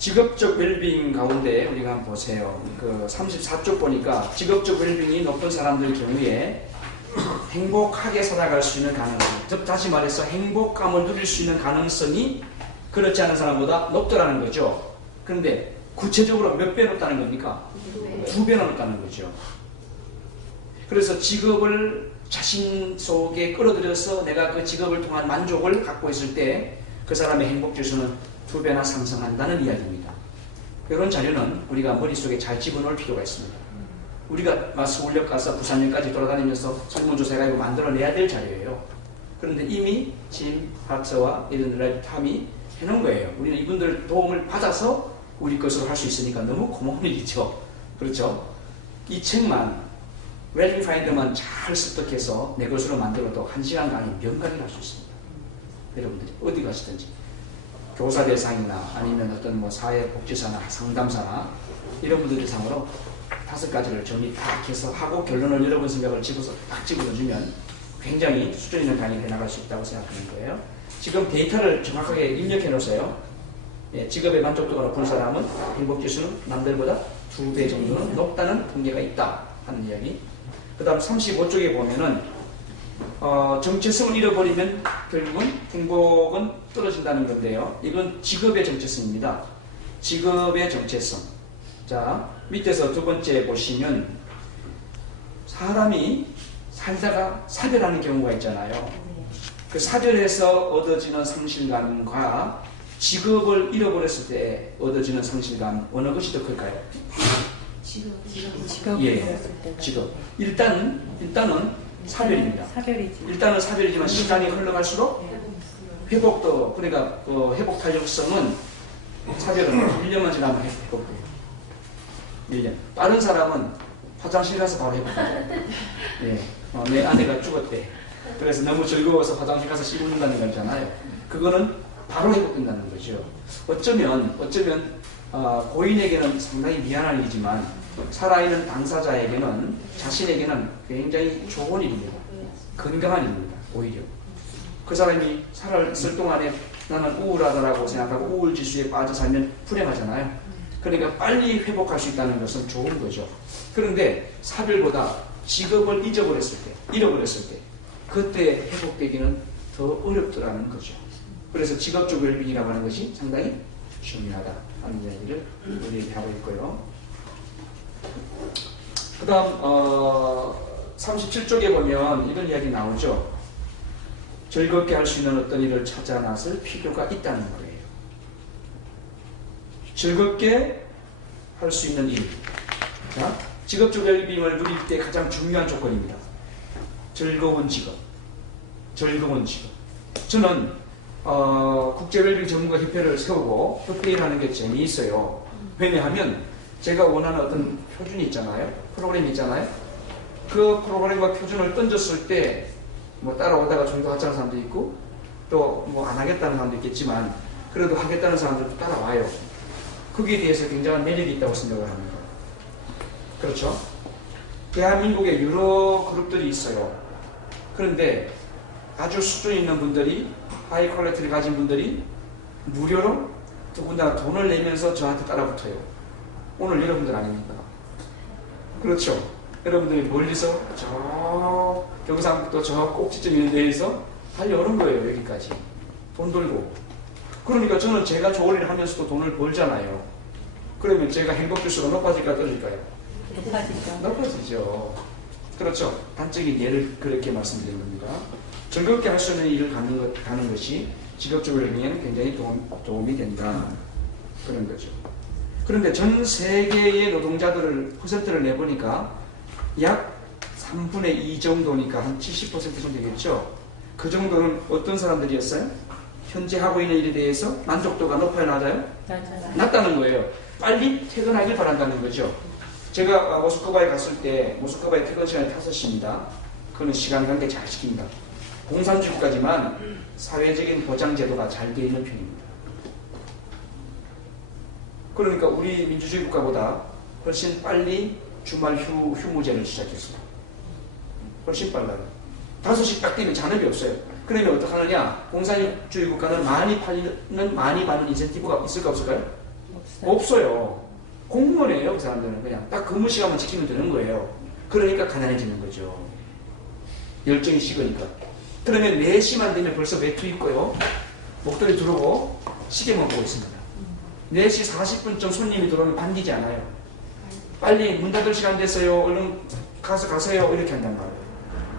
직업적 웰빙 가운데 우리가 한번 보세요. 그 34쪽 보니까 직업적 웰빙이 높은 사람들 경우에 행복하게 살아갈 수 있는 가능성, 즉 다시 말해서 행복감을 누릴 수 있는 가능성이 그렇지 않은 사람보다 높더라는 거죠. 그런데 구체적으로 몇 배 높다는 겁니까? 2배나 높다는 거죠. 그래서 직업을 자신 속에 끌어들여서 내가 그 직업을 통한 만족을 갖고 있을 때 그 사람의 행복지수는 2배나 상승한다는 이야기입니다. 이런 자료는 우리가 머릿속에 잘 집어넣을 필요가 있습니다. 우리가 서울역 가서 부산역까지 돌아다니면서 설문조사가 이거 만들어내야 될 자료예요. 그런데 이미 짐 하트와 이런 라이프 탐이 해놓은 거예요. 우리는 이분들 도움을 받아서 우리 것으로 할 수 있으니까 너무 고마운 일이죠. 그렇죠? 이 책만 웰빙 파인더만 잘 습득해서 내 것으로 만들어도 1시간 강의 명강의를 할 수 있습니다. 여러분들이 어디 가시든지 교사 대상이나 아니면 어떤 뭐 사회복지사나 상담사나 이런 분들 대상으로 5가지를 정리 딱 해서 하고 결론을 여러분 생각을 집어서 딱 집어넣어주면 굉장히 수준 있는 강의를 해나갈 수 있다고 생각하는 거예요. 지금 데이터를 정확하게 입력해 놓으세요. 예, 직업의 만족도가 높은 사람은 행복지수는 남들보다 2배 정도는 높다는 통계가 있다 하는 이야기. 그 다음 35쪽에 보면은 정체성을 잃어버리면 결국은 행복은 떨어진다는 건데요. 이건 직업의 정체성입니다. 직업의 정체성. 자, 밑에서 두 번째 보시면 사람이 살다가 사별하는 경우가 있잖아요. 그 사별해서 얻어지는 성실감과 직업을 잃어버렸을 때 얻어지는 성실감, 어느 것이 더 클까요? 직업. 예, 직업. 일단은 사별입니다. 사별이지. 일단은 사별이지만 시간이 흘러갈수록 회복도, 그러니까 회복 탄력성은 사별은 1년만 지나면 회복돼요. 1년. 다른 사람은 화장실 가서 바로 회복하죠. 예, 내 아내가 죽었대. 그래서 너무 즐거워서 화장실 가서 씹는다는 거잖아요. 그거는 바로 회복된다는 거죠. 어쩌면 고인에게는 상당히 미안한 일이지만 살아있는 당사자에게는, 자신에게는 굉장히 좋은 일입니다. 건강한 일입니다. 오히려 그 사람이 살아있을 동안에 나는 우울하다라고 생각하고 우울 지수에 빠져 살면 불행하잖아요. 그러니까 빨리 회복할 수 있다는 것은 좋은 거죠. 그런데 사별보다 직업을 잃어버렸을 때 그때 회복되기는 더 어렵더라는 거죠. 그래서 직업적 웰빙이라고 하는 것이 상당히 중요하다 하는 이야기를 우리 하고 있고요. 그 다음 37쪽에 보면 이런 이야기 나오죠. 즐겁게 할 수 있는 어떤 일을 찾아 나설 필요가 있다는 거예요. 즐겁게 할 수 있는 일. 자, 직업적 웰빙을 누릴 때 가장 중요한 조건입니다. 즐거운 직업. 저는 국제 웰빙 전문가 협회를 세우고 협회를 하는 게 재미있어요. 왜냐하면 제가 원하는 어떤 표준이 있잖아요. 프로그램이 있잖아요. 그 프로그램과 표준을 던졌을 때 뭐 따라오다가 좀더 하자는 사람도 있고 또 뭐 안 하겠다는 사람도 있겠지만 그래도 하겠다는 사람들도 따라와요. 거기에 대해서 굉장한 매력이 있다고 생각을 합니다. 그렇죠? 대한민국에 여러 그룹들이 있어요. 그런데 아주 수준 있는 분들이, 하이 퀄리티를 가진 분들이 무료로 더군다나 돈을 내면서 저한테 따라붙어요. 오늘 여러분들 아닙니까? 그렇죠? 여러분들이 멀리서 저 경상북도 저 꼭지점 있는 데에서 달려오는 거예요. 여기까지 돈 들고. 그러니까 저는 제가 좋은 일을 하면서도 돈을 벌잖아요. 그러면 제가 행복지수가 높아질까 떨어질까요? 높아지죠. 그렇죠? 단적인 예를 그렇게 말씀드린 겁니다. 즐겁게 할 수 있는 일을 가는 것이 직업적 웰빙에는 굉장히 도움이 된다. 그런 거죠. 그런데 전 세계의 노동자들을 퍼센트를 내보니까 약 3분의 2 정도니까 한 70% 정도 되겠죠. 그 정도는 어떤 사람들이었어요? 현재 하고 있는 일에 대해서 만족도가 높아요, 낮아요? 낮다는 거예요. 빨리 퇴근하길 바란다는 거죠. 제가 모스크바에 갔을 때 모스크바의 퇴근 시간이 5시입니다. 그거는 시간 관계 잘 시킵니다. 공산주의까지만 사회적인 보장 제도가 잘 되어 있는 편입니다. 그러니까 우리 민주주의 국가보다 훨씬 빨리 주말 휴무제를 시작했어요. 훨씬 빨라요. 5시 딱 되면 잔업이 없어요. 그러면 어떡하느냐? 공산주의 국가는 많이 받는 인센티브가 있을까 없을까요? 없어요. 공무원이에요. 그 사람들은 그냥 딱 근무 시간만 지키면 되는 거예요. 그러니까 가난해지는 거죠. 열정이 식으니까. 그러면 4시만 되면 벌써 외투 입고요. 목도리 두르고 시계만 보고 있습니다. 4시 40분쯤 손님이 들어오면 반기지 않아요. 빨리 문 닫을 시간 됐어요. 얼른 가세요. 이렇게 한단 말이에요.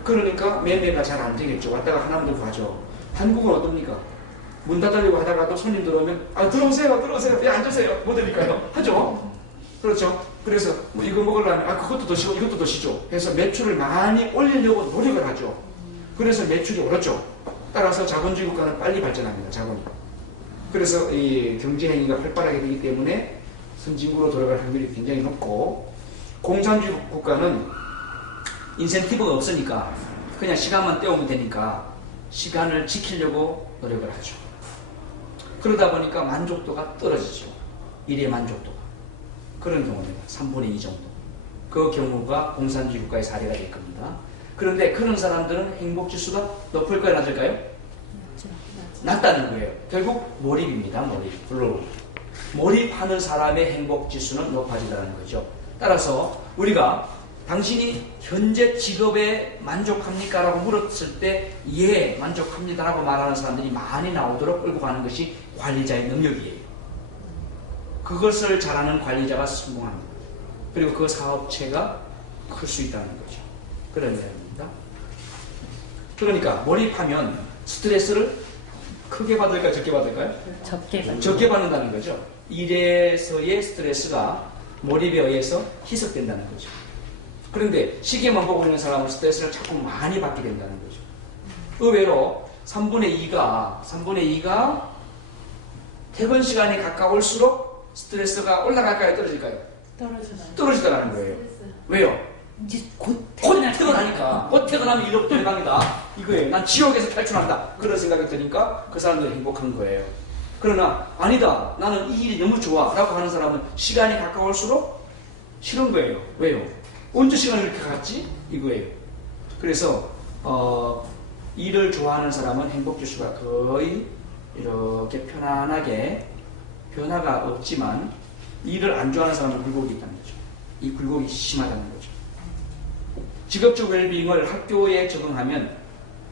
그러니까 매매가 잘 안 되겠죠. 왔다가 하나만 더 가죠. 한국은 어떻습니까? 문 닫으려고 하다가도 손님 들어오면 들어오세요. 예, 앉으세요. 뭐 드릴까요? 하죠. 그렇죠. 그래서 뭐 이거 먹으려면 그것도 드시고 이것도 드시죠. 해서 매출을 많이 올리려고 노력을 하죠. 그래서 매출이 오르죠. 따라서 자본주의 국가는 빨리 발전합니다. 자본이. 그래서 이 경제 행위가 활발하게 되기 때문에 선진국으로 돌아갈 확률이 굉장히 높고, 공산주의 국가는 인센티브가 없으니까 그냥 시간만 때우면 되니까 시간을 지키려고 노력을 하죠. 그러다 보니까 만족도가 떨어지죠. 일의 만족도가. 그런 경우입니다. 3분의 2 정도. 그 경우가 공산주의 국가의 사례가 될 겁니다. 그런데 그런 사람들은 행복지수가 높을까요? 낮을까요? 낮다는 거예요. 결국 몰입입니다. 몰입. 몰입하는 사람의 행복지수는 높아진다는 거죠. 따라서 우리가 당신이 현재 직업에 만족합니까? 라고 물었을 때 예, 만족합니다 라고 말하는 사람들이 많이 나오도록 끌고 가는 것이 관리자의 능력이에요. 그것을 잘하는 관리자가 성공합니다. 그리고 그 사업체가 클 수 있다는 거죠. 그런 이야기입니다. 그러니까 몰입하면 스트레스를 크게 받을까요? 적게 받을까요? 적게 받는다는 거죠. 일에서의 스트레스가 몰입에 의해서 희석된다는 거죠. 그런데 시계만 보고 있는 사람은 스트레스를 자꾸 많이 받게 된다는 거죠. 의외로 3분의 2가 퇴근 시간이 가까울수록 스트레스가 올라갈까요? 떨어질까요? 떨어지더라는 거예요. 왜요? 이제 곧 퇴근하니까. 곧 퇴근하면 이로부터 해방이다. 이거예요. 난 지옥에서 탈출한다. 그런 생각이 드니까 그 사람들이 행복한 거예요. 그러나 아니다. 나는 이 일이 너무 좋아. 라고 하는 사람은 시간이 가까울수록 싫은 거예요. 왜요? 언제 시간이 이렇게 갔지? 이거예요. 그래서 일을 좋아하는 사람은 행복지수가 거의 이렇게 편안하게, 변화가 없지만 일을 안 좋아하는 사람은 굴곡이 있다는 거죠. 이 굴곡이 심하다는 거죠. 직업적 웰빙을 학교에 적용하면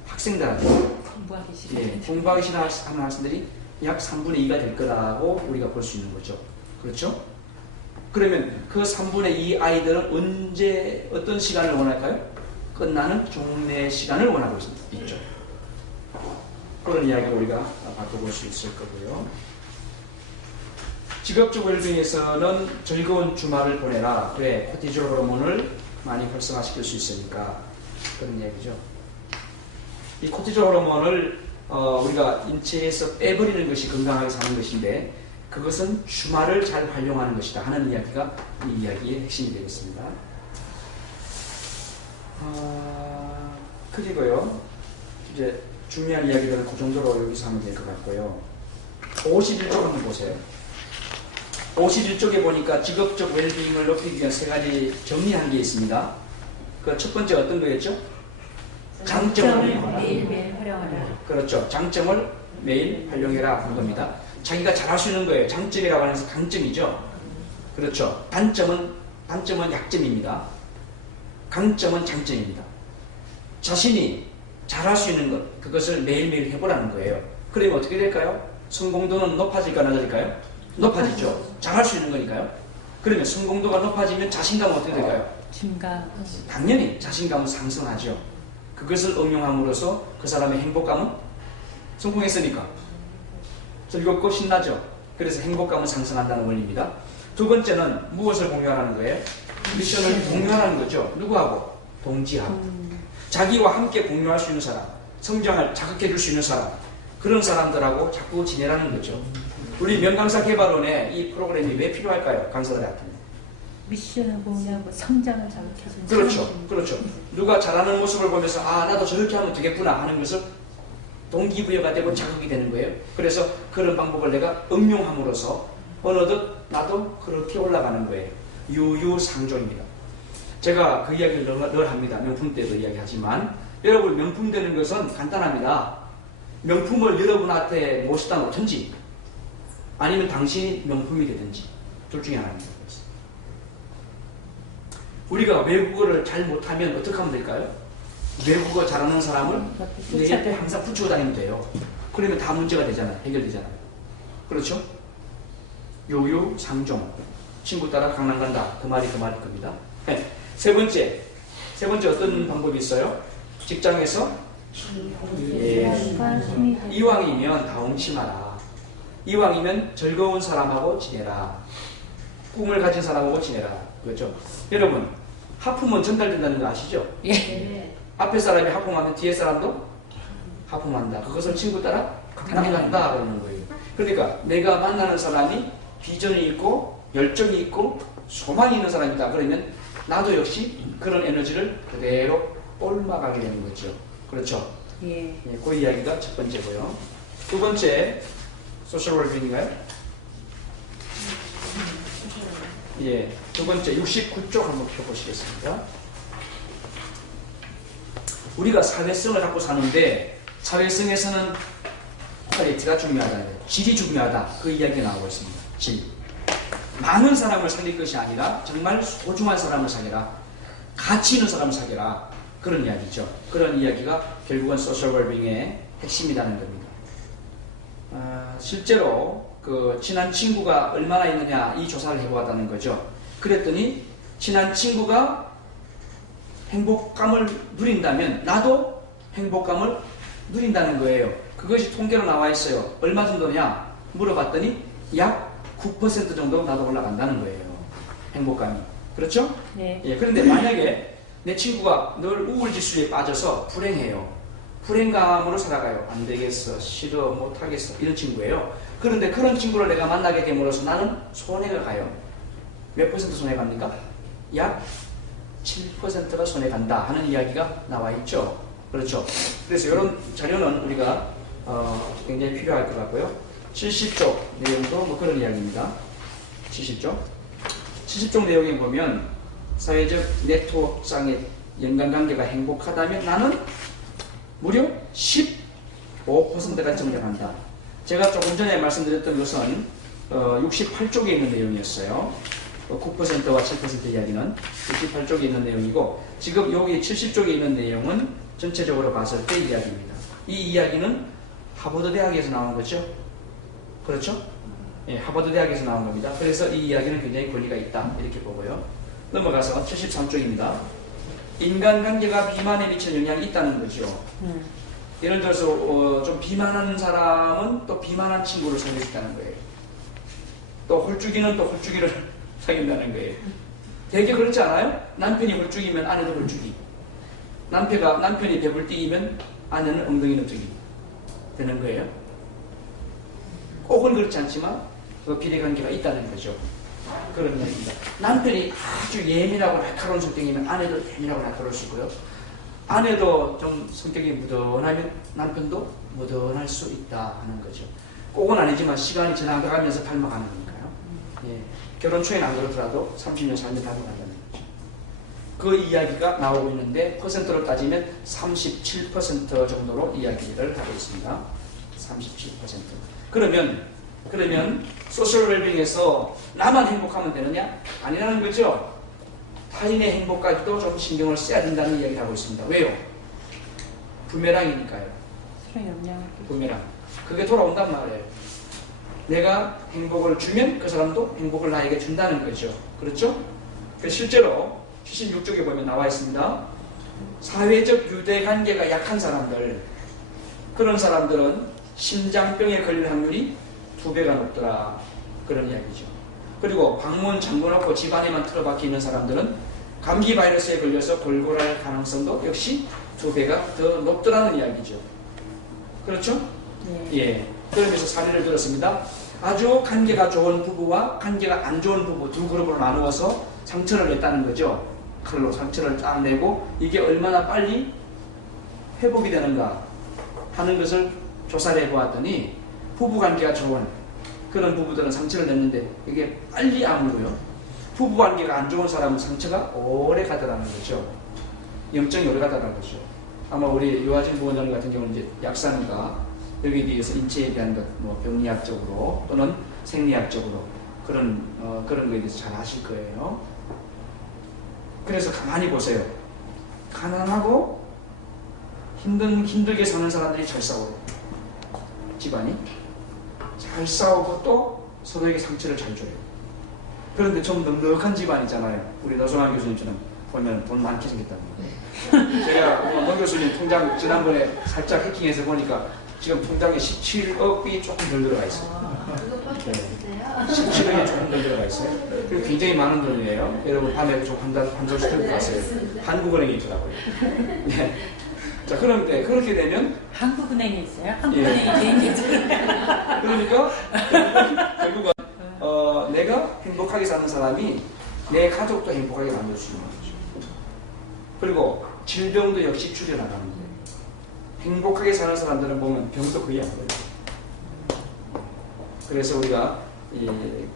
학생들한테 공부하기 싫어하는 학생들이 약 3분의 2가 될 거라고 우리가 볼 수 있는 거죠. 그렇죠? 그러면 그 3분의 2 아이들은 언제 어떤 시간을 원할까요? 끝나는 종례 시간을 원하고 있죠. 그런 이야기를 우리가 바꿔볼 수 있을 거고요. 직업적 웰빙에서는 즐거운 주말을 보내라. 그래, 코티졸 호르몬을 많이 활성화시킬 수 있으니까 그런 이야기죠. 이 코티졸 호르몬을 우리가 인체에서 빼버리는 것이 건강하게 사는 것인데, 그것은 주말을 잘 활용하는 것이다 하는 이야기가 이 이야기의 핵심이 되겠습니다. 그리고요, 이제 중요한 이야기들은 그 정도로 여기서 하면 될 것 같고요. 51쪽 한번 보세요. 51쪽에 보니까 직업적 웰빙을 높이기 위한 3가지 정리한 게 있습니다. 그 첫 번째 어떤 거였죠? 장점을 매일매일 활용하라. 그렇죠. 장점을 매일 활용해라 하는 겁니다. 자기가 잘할 수 있는 거예요. 장점이라고 하면서 강점이죠. 그렇죠. 단점은 약점입니다. 강점은 장점입니다. 자신이 잘할 수 있는 것, 그것을 매일매일 해보라는 거예요. 그러면 어떻게 될까요? 성공도는 높아질까 낮아질까요? 높아지죠. 잘할 수 있는 거니까요. 그러면 성공도가 높아지면 자신감은 어떻게 될까요? 당연히 자신감은 상승하죠. 그것을 응용함으로써 그 사람의 행복감은 성공했으니까 즐겁고 신나죠. 그래서 행복감은 상승한다는 원리입니다. 두 번째는 무엇을 공유하라는 거예요? 미션을 공유하라는 거죠. 누구하고? 동지하고. 자기와 함께 공유할 수 있는 사람, 성장을 자극해 줄 수 있는 사람, 그런 사람들하고 자꾸 지내라는 거죠. 우리 명강사 개발원에 이 프로그램이 왜 필요할까요? 강사들한테. 미션을 공유하고 성장을 자극해주는. 그렇죠. 누가 잘하는 모습을 보면서 나도 저렇게 하면 되겠구나 하는 것을 동기부여가 되고 자극이 되는 거예요. 그래서 그런 방법을 내가 응용함으로써 어느덧 나도 그렇게 올라가는 거예요. 유유상종입니다. 제가 그 이야기를 늘 합니다. 명품 때도 이야기하지만 여러분, 명품 되는 것은 간단합니다. 명품을 여러분한테 모시다 놓든지 아니면 당신이 명품이 되든지 둘 중에 하나입니다. 우리가 외국어를 잘 못하면 어떻게 하면 될까요? 외국어 잘하는 사람을 내 옆에 항상 붙이고 다니면 돼요. 그러면 다 문제가 되잖아요. 해결되잖아요. 그렇죠? 요유상종. 친구 따라 강남 간다. 그 말이 겁니다. 네. 세 번째 어떤 방법이 있어요? 직장에서 이왕이면 다홍치 마라. 이왕이면 즐거운 사람하고 지내라. 꿈을 가진 사람하고 지내라. 그렇죠? 여러분, 하품은 전달된다는 거 아시죠? 예. 앞에 사람이 하품하면 뒤에 사람도 하품한다. 그것을 친구 따라 강남 간다 그러는 거예요. 그러니까 내가 만나는 사람이 비전이 있고 열정이 있고 소망이 있는 사람이다. 그러면 나도 역시 그런 에너지를 그대로 옮아가게 되는 거죠. 그렇죠? 예. 예, 그 이야기가 첫 번째고요. 두 번째, 소셜 웰빙인가요? 예, 두 번째 69쪽 한번 펴보시겠습니다. 우리가 사회성을 갖고 사는데 사회성에서는 퀄리티가 중요하다, 질이 중요하다, 그 이야기가 나오고 있습니다. 질. 많은 사람을 살릴 것이 아니라 정말 소중한 사람을 사귀라, 가치 있는 사람을 사귀라, 그런 이야기죠. 그런 이야기가 결국은 소셜 웰빙의 핵심이라는 겁니다. 실제로 그 친한 친구가 얼마나 있느냐 이 조사를 해보았다는 거죠. 그랬더니 친한 친구가 행복감을 누린다면 나도 행복감을 누린다는 거예요. 그것이 통계로 나와 있어요. 얼마 정도냐 물어봤더니 약 9% 정도 나도 올라간다는 거예요. 행복감이. 그렇죠? 네. 예, 그런데 만약에 내 친구가 늘 우울지수에 빠져서 불행해요. 불행감으로 살아가요. 안 되겠어, 싫어, 못하겠어, 이런 친구예요. 그런데 그런 친구를 내가 만나게 됨으로써 나는 손해가 가요. 몇 퍼센트 손해 갑니까? 약 7%가 손해 간다 하는 이야기가 나와 있죠. 그렇죠. 그래서 이런 자료는 우리가 굉장히 필요할 것 같고요. 70쪽 내용도 뭐 그런 이야기입니다. 70쪽 내용에 보면 사회적 네트워크상의 연관관계가 행복하다면 나는 무려 15%가 증가한다. 제가 조금 전에 말씀드렸던 것은 68쪽에 있는 내용이었어요. 9%와 7% 이야기는 68쪽에 있는 내용이고, 지금 여기 70쪽에 있는 내용은 전체적으로 봤을 때 이야기입니다. 이 이야기는 하버드 대학에서 나온 거죠. 그렇죠? 예, 하버드 대학에서 나온 겁니다. 그래서 이 이야기는 굉장히 권위가 있다, 이렇게 보고요. 넘어가서 73쪽입니다. 인간관계가 비만에 미치는 영향이 있다는 거죠. 예를 들어서 좀 비만한 사람은 또 비만한 친구를 사귈 수 있다는 거예요. 또 홀쭉이는 또 홀쭉이를 사귄다는 거예요. 되게 그렇지 않아요? 남편이 홀쭉이면 아내도 홀쭉이, 남편이 배불띠이면 아내는 엉덩이 너쪽이 되는 거예요. 꼭은 그렇지 않지만 그 비례관계가 있다는 거죠. 그런 얘기입니다. 남편이 아주 예민하고 날카로운 성격이면 아내도 예민하고 날카로울 수 있고요. 아내도 좀 성격이 무던하면 남편도 무던할 수 있다 하는 거죠. 꼭은 아니지만 시간이 지나가면서 닮아가는 거니까요. 예. 결혼 초에는 안 그렇더라도 30년 살면 닮아간다는 거죠. 그 이야기가 나오고 있는데 퍼센트로 따지면 37% 정도로 이야기를 하고 있습니다. 37%. 그러면 소셜 웰빙에서 나만 행복하면 되느냐? 아니라는 거죠. 타인의 행복까지도 좀 신경을 써야 된다는 이야기를 하고 있습니다. 왜요? 부메랑이니까요. 부메랑. 그게 돌아온단 말이에요. 내가 행복을 주면 그 사람도 행복을 나에게 준다는 거죠. 그렇죠? 실제로 76쪽에 보면 나와 있습니다. 사회적 유대관계가 약한 사람들, 그런 사람들은 심장병에 걸릴 확률이 2배가 높더라, 그런 이야기죠. 그리고 방문 잠궈놓고 집안에만 틀어박혀 있는 사람들은 감기 바이러스에 걸려서 골골할 가능성도 역시 2배가 더 높더라는 이야기죠. 그렇죠? 네. 예. 그러면서 사례를 들었습니다. 아주 관계가 좋은 부부와 관계가 안 좋은 부부 두 그룹으로 나누어서 상처를 냈다는 거죠. 칼로 상처를 딱 내고 이게 얼마나 빨리 회복이 되는가 하는 것을 조사를 해보았더니 부부관계가 좋은 그런 부부들은 상처를 냈는데 이게 빨리 아물고요. 부부관계가 안 좋은 사람은 상처가 오래 가더라는 거죠. 염증이 오래 가더라는 거죠. 아마 우리 유아진 부원장님 같은 경우는 이제 약사니까 여기에 대해서 인체에 대한 것, 뭐 병리학적으로 또는 생리학적으로 그런 거에 대해서 잘 아실 거예요. 그래서 가만히 보세요. 가난하고 힘들게 사는 사람들이 잘 싸워요. 집안이 잘 싸우고 또 서로에게 상처를 잘 줘요. 그런데 좀 넉넉한 집안이잖아요. 우리 노성환 교수님처럼 보면 돈 많게 생겼다는 거예요. 제가 노 교수님 통장 지난번에 살짝 해킹해서 보니까 지금 통장에 17억이 조금 덜 들어가 있어요. 네. 17억이 조금 덜 들어가 있어요. 그리고 굉장히 많은 돈이에요. 여러분 밤에 좀 환전시켜 가세요. 한국은행에 있더라고요. 네. 자, 그런데 그렇게 되면 한국은행에 있어요? 한국은행에 개인이 그러니까 결국은 내가 행복하게 사는 사람이 내 가족도 행복하게 만들 수 있는 거죠. 그리고 질병도 역시 줄여나가는 거예요. 행복하게 사는 사람들은 보면 병도 거의 안 걸려요. 그래서 우리가 이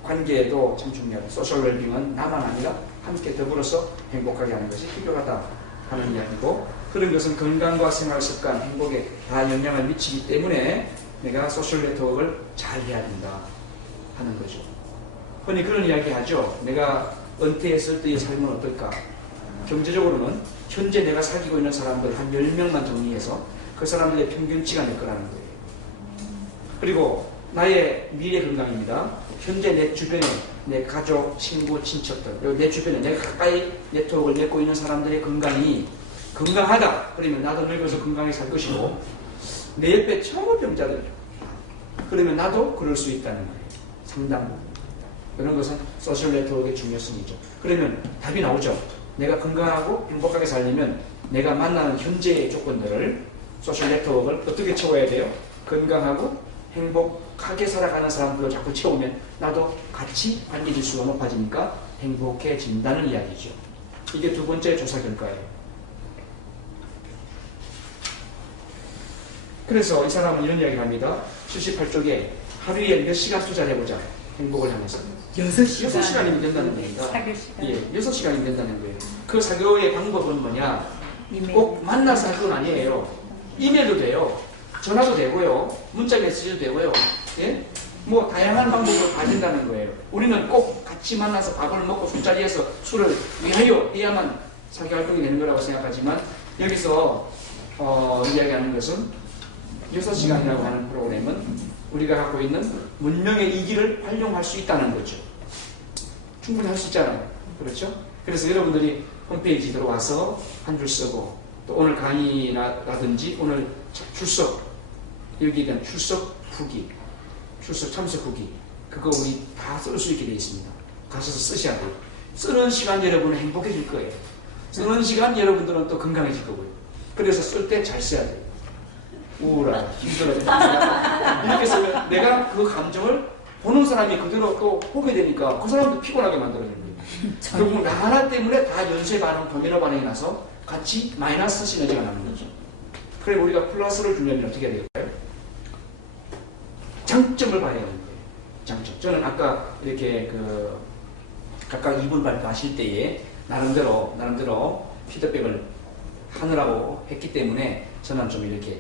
관계에도 참 중요하다. 소셜 웰빙은 나만 아니라 함께 더불어서 행복하게 하는 것이 필요하다 하는 이야기고, 그런 것은 건강과 생활습관, 행복에 다 영향을 미치기 때문에 내가 소셜 네트워크를 잘 해야 된다 하는 거죠. 흔히 그런 이야기 하죠. 내가 은퇴했을 때의 삶은 어떨까? 경제적으로는 현재 내가 사귀고 있는 사람들 한 10명만 정리해서 그 사람들의 평균치가 내 거라는 거예요. 그리고 나의 미래 건강입니다. 현재 내 주변에 내 가족, 친구, 친척들, 그리고 내 주변에 내가 가까이 네트워크를 맺고 있는 사람들의 건강이 건강하다. 그러면 나도 늙어서 건강하게 살 것이고, 내 옆에 전부 병자들, 그러면 나도 그럴 수 있다는 거예요. 상당 부분. 이런 것은 소셜 네트워크의 중요성이죠. 그러면 답이 나오죠. 내가 건강하고 행복하게 살려면 내가 만나는 현재의 조건들을, 소셜 네트워크를 어떻게 채워야 돼요? 건강하고 행복하게 살아가는 사람들을 자꾸 채우면 나도 같이 관계 지수가 높아지니까 행복해진다는 이야기죠. 이게 두 번째 조사 결과예요. 그래서 이 사람은 이런 이야기를 합니다. 78쪽에 하루에 몇 시간 투자를 해보자. 행복을 향해서. 6시간이면 된다는 겁니다. 사교 시간. 예, 6시간이면 된다는 거예요. 그 사교의 방법은 뭐냐? 꼭 만나서 할 건 아니에요. 이메일도 돼요. 전화도 되고요. 문자 메시지도 되고요. 예? 뭐 다양한 방법으로 다 된다는 거예요. 우리는 꼭 같이 만나서 밥을 먹고 술자리에서 술을 위하여 해야만 사교 활동이 되는 거라고 생각하지만, 여기서 이야기하는 것은 6시간이라고 하는 프로그램은 우리가 갖고 있는 문명의 이기를 활용할 수 있다는 거죠. 충분히 할 수 있잖아요. 그렇죠? 그래서 여러분들이 홈페이지 들어와서 한 줄 쓰고, 또 오늘 강의라든지 오늘 출석, 여기에 대한 출석 후기, 출석 참석 후기, 그거 우리 다 쓸 수 있게 되어 있습니다. 가셔서 쓰셔야 돼요. 쓰는 시간 여러분은 행복해질 거예요. 쓰는 시간 여러분들은 또 건강해질 거고요. 그래서 쓸 때 잘 써야 돼요. 우울하다, 힘들어다. 이렇게 쓰면 내가 그 감정을 보는 사람이 그대로 또 보게 되니까 그 사람도 피곤하게 만들어지는 거예요. 결국 나 하나 때문에 다 연쇄 반응, 도미노 반응이 나서 같이 마이너스 시너지가 나는 거죠. 그래 우리가 플러스를 주려면 어떻게 해야 될까요? 장점을 봐야 하는 거예요. 장점. 저는 아까 이렇게 각각 2분 발표하실 때에 나름대로 피드백을 하느라고 했기 때문에 저는 좀 이렇게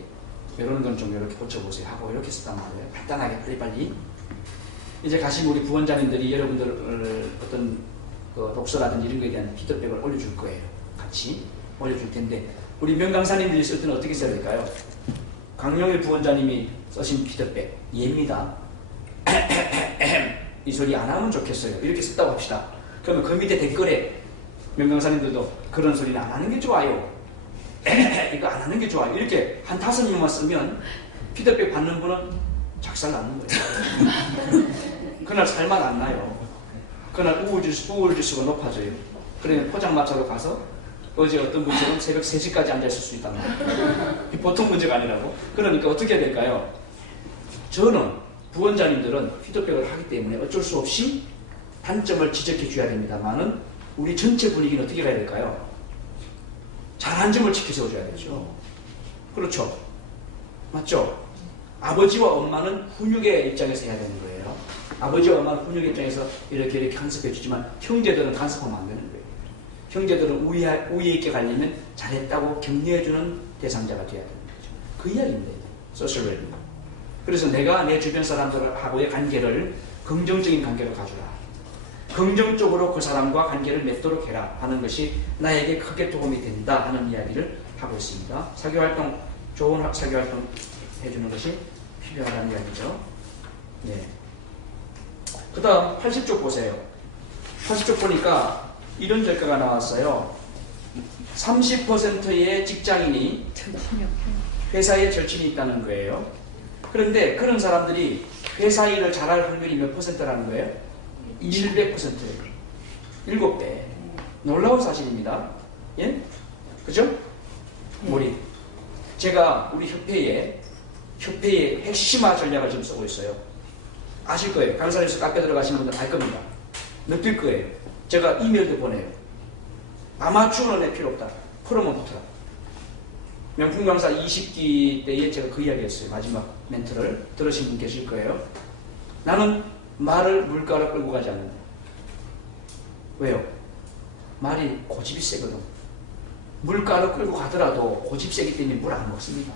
이런 건 좀 이렇게 고쳐보세요 하고 이렇게 썼단 말이에요. 간단하게 빨리. 이제 가시면 우리 부원장님들이 여러분들 어떤 독서라든지 이런 거에 대한 피드백을 올려줄 거예요. 같이 올려줄 텐데, 우리 명강사님들이 쓸 때는 어떻게 써야 될까요? 강용일 부원장님이 쓰신 피드백, 예입니다. 이 소리 안 하면 좋겠어요. 이렇게 썼다고 합시다. 그러면 그 밑에 댓글에 명강사님들도 그런 소리는 안 하는 게 좋아요. 이거 안 하는 게 좋아요. 이렇게 한 5명만 쓰면 피드백 받는 분은 작살 나는 거예요. 그날 살만 안 나요. 그날 우울지수가 높아져요. 그러면 포장마차로 가서 어제 어떤 분처럼 새벽 3시까지 앉아있을 수 있다는 거예요. 보통 문제가 아니라고. 그러니까 어떻게 해야 될까요? 저는 부원장님들은 피드백을 하기 때문에 어쩔 수 없이 단점을 지적해 줘야 됩니다만은 우리 전체 분위기는 어떻게 가야 될까요? 잘한 점을 지켜 세워줘야 되죠. 그렇죠? 맞죠? 아버지와 엄마는 훈육의 입장에서 해야 되는 거예요. 아버지와 엄마는 훈육의 입장에서 이렇게 간섭해 주지만 형제들은 간섭하면 안 되는 거예요. 형제들은 우애 있게 가려면 잘했다고 격려해주는 대상자가 되어야 되는 거죠. 그 이야기입니다. 소셜 웰빙. 그래서 내가 내 주변 사람들하고의 관계를 긍정적인 관계로 가주라. 긍정적으로 그 사람과 관계를 맺도록 해라 하는 것이 나에게 크게 도움이 된다 하는 이야기를 하고 있습니다. 사교활동, 좋은 사교활동 해주는 것이 필요하다는 이야기죠. 네. 그 다음 80쪽 보세요. 80쪽 보니까 이런 결과가 나왔어요. 30%의 직장인이 회사에 절친이 있다는 거예요. 그런데 그런 사람들이 회사 일을 잘할 확률이 몇 퍼센트라는 거예요? 700%예요. 7배. 놀라운 사실입니다. 예? 그죠? 몰입. 제가 우리 협회에 핵심화 전략을 좀 쓰고 있어요. 아실 거예요. 강사님수 카페 들어가신 분들 알 겁니다. 느낄 거예요. 제가 이메일도 보내요. 아마추어는 필요 없다. 프로만 붙어라. 명품 강사 20기 때에 제가 그 이야기 했어요. 마지막 멘트를 들으신 분 계실 거예요. 나는 말을 물가로 끌고 가지 않는다. 왜요? 말이 고집이 세거든. 물가로 끌고 가더라도 고집 세기 때문에 물 안 먹습니다.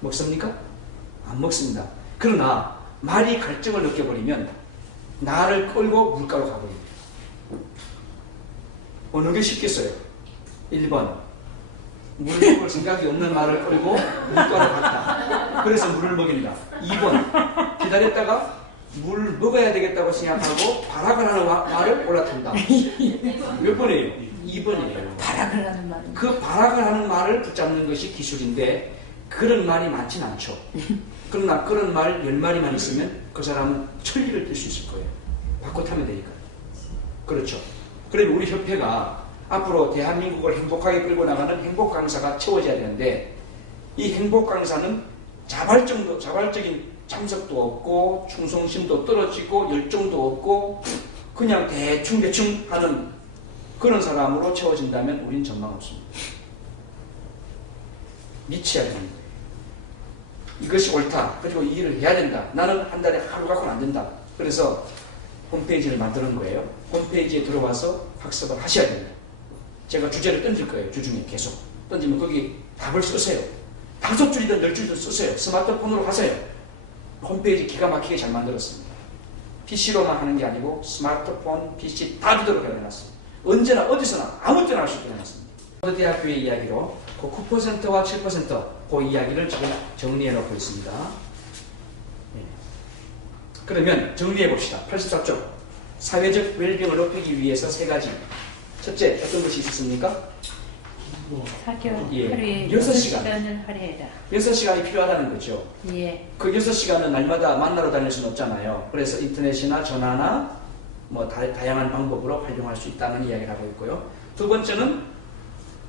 먹습니까? 안 먹습니다. 그러나 말이 갈증을 느껴버리면 나를 끌고 물가로 가버립니다. 어느 게 쉽겠어요? 1번 물을 먹을 생각이 없는 말을 끌고 물가로 갔다. 그래서 물을 먹인다. 2번 기다렸다가 물 먹어야 되겠다고 생각하고 발악을 하는 말을 올라탄다. 몇 번이에요? 2번이에요. 발악을 하는 말은 그 발악을 하는 말을 붙잡는 것이 기술인데 그런 말이 많진 않죠. 그러나 그런 말 10마리만 있으면 그 사람은 천리를 뛸 수 있을 거예요. 바꿔 타면 되니까. 그렇죠. 그러면 우리 협회가 앞으로 대한민국을 행복하게 끌고 나가는 행복 강사가 채워져야 되는데 이 행복 강사는 자발적인 참석도 없고 충성심도 떨어지고 열정도 없고 그냥 대충 하는 그런 사람으로 채워진다면 우리는 전망 없습니다. 미쳐야 됩니다. 이것이 옳다. 그리고 이 일을 해야 된다. 나는 한 달에 하루 갖고는 안 된다. 그래서 홈페이지를 만드는 거예요. 홈페이지에 들어와서 학습을 하셔야 됩니다. 제가 주제를 던질 거예요. 주중에 계속. 던지면 거기 답을 쓰세요. 5줄이든 10줄이든 쓰세요. 스마트폰으로 하세요. 홈페이지 기가 막히게 잘 만들었습니다. PC로만 하는 게 아니고 스마트폰, PC 다 되도록 해놨습니다. 언제나 어디서나 아무 때나 할 수 있게 해놨습니다. 대학교의 이야기로 그 9%와 7% 그 이야기를 지금 정리해 놓고 있습니다. 그러면 정리해 봅시다. 84쪽. 사회적 웰빙을 높이기 위해서 3가지. 첫째, 어떤 것이 있었습니까? 사교 예. 하루에 6시간. 6시간을 할애해라. 6시간이 필요하다는 거죠. 예. 그 6시간은 날마다 만나러 다닐 수는 없잖아요. 그래서 인터넷이나 전화나 뭐 다양한 방법으로 활용할 수 있다는 이야기를 하고 있고요. 두 번째는